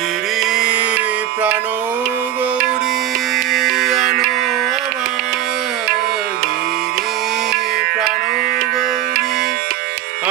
গিরি প্রাণ গৌরী, আনো আমার গিরি প্রাণ গৌরী,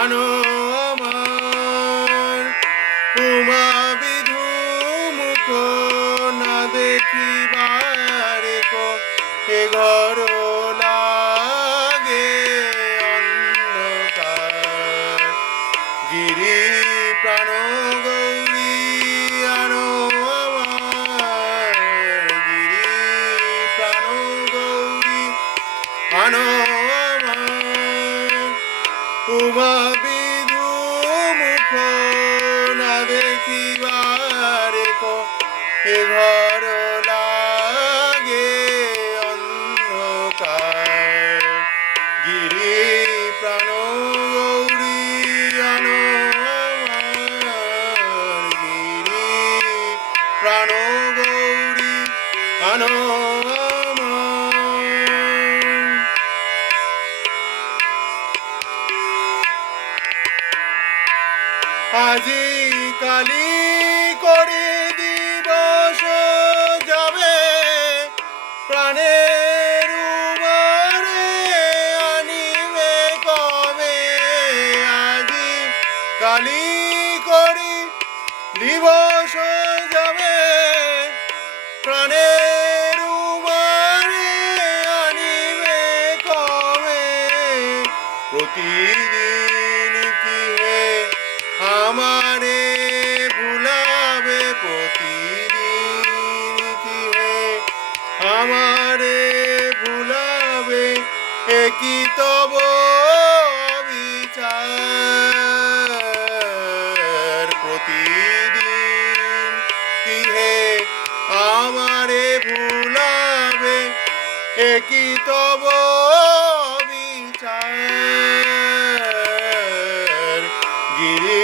আনো আমার উমা বিধু মুখ না দেখিবার কো হে ঘর উমা বিধু মুখ না দেখিবার কো। এ ঘর লাগে অন্ধকার। গিরি প্রাণ গৌরী আনো গিরি প্রাণ গৌরী আনো আজি কালি করে দিবস যাবে। প্রাণের উমারে আনিবে কবে? আজি কালি করি দিবস যাবে। প্রাণের আনিবে কবে? প্রতিদিন আমারে ভুলাবে প্রতিদিন কি হে আমারে ভুলাবে একই তব বিচার প্রতিদিন কি হে? আমারে ভুলাবে একই তব বিচার গিরি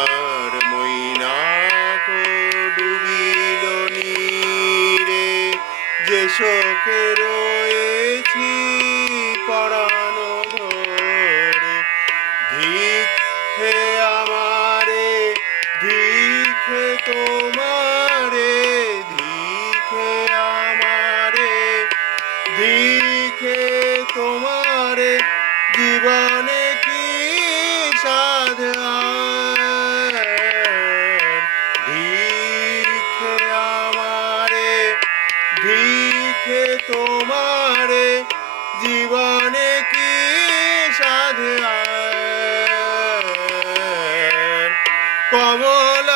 শোকে রয়েছি পড়ানো ধরে ধিক আমারে ধিক তোমারে তোমারে জীবনে কি সাধে?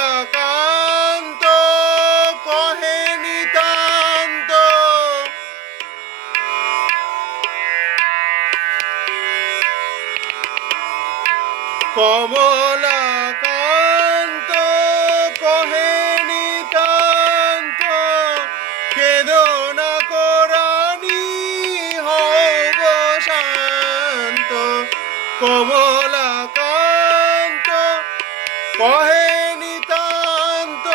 কমলাকান্ত কহে নিতান্ত কমলাকান্ত কমলাকান্ত কহে নিতান্ত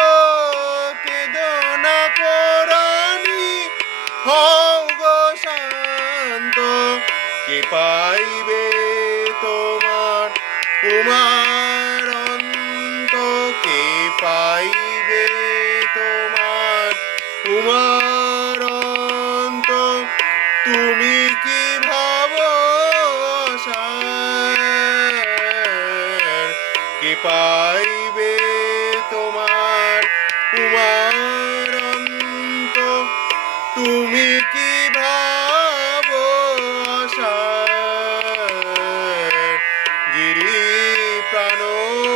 কেদনা পরাণী হও গো শান্ত কে পাইবে তোমার উমার পাইবে তোমার উমার তুমি কি ভাব? গিরি প্রাণ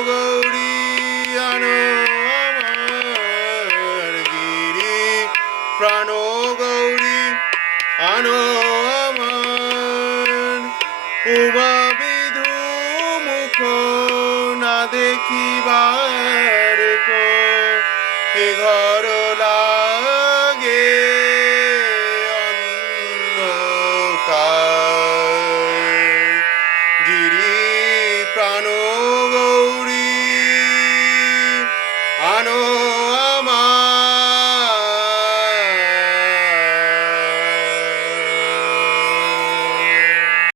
গৌরী আনো আমার। গিরি প্রাণ গৌরী আনো আমার। উমা দেখিবার কো।